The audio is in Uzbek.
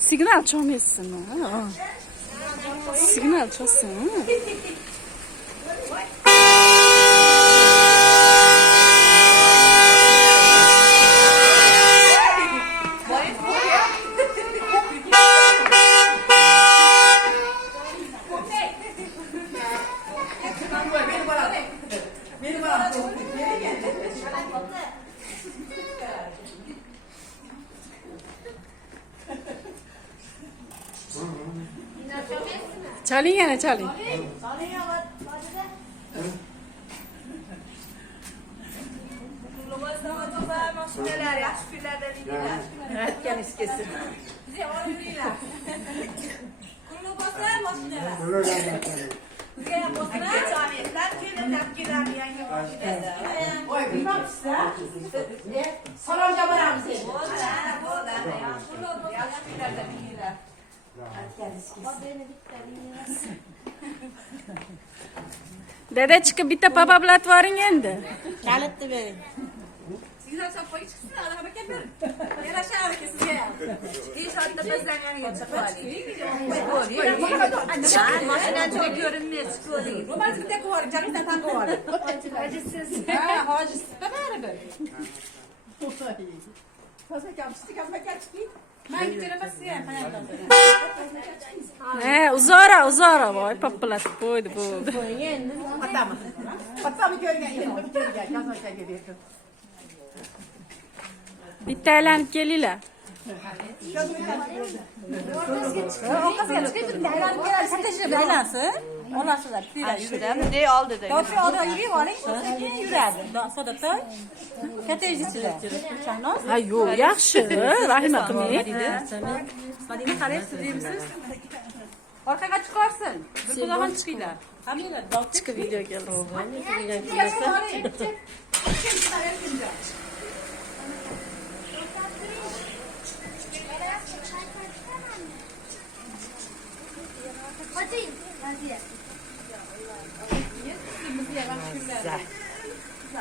Signal çalmıyorsun ha. Signal çalsın. Çalın yana çalın. Dede çıkıp bitta papa bilat varing endi. Kalitni bering. Sizlar chopib chiqsin, adama kelmang. Yarashar aka sizga. Inshootda bizdan yana chopib mashinada ko'rinmaysiz ko'ring. Ro'molni bitta ko'ring, jarlikdan tanqib oling. Hojisiz. Ha, hojisiz. Baribir. Uzora voy papalat qo'ydi bo'ldi. Bitta aylanib kelinglar. Bunday oldida. Ha yo'q, yaxshi. Rahima qilmang. Madina qaraysiz deymisiz? Orqaga chiqarsin. Bir quloqdan chiqinglar. Haminglar Chiqib video keldi. Hadi.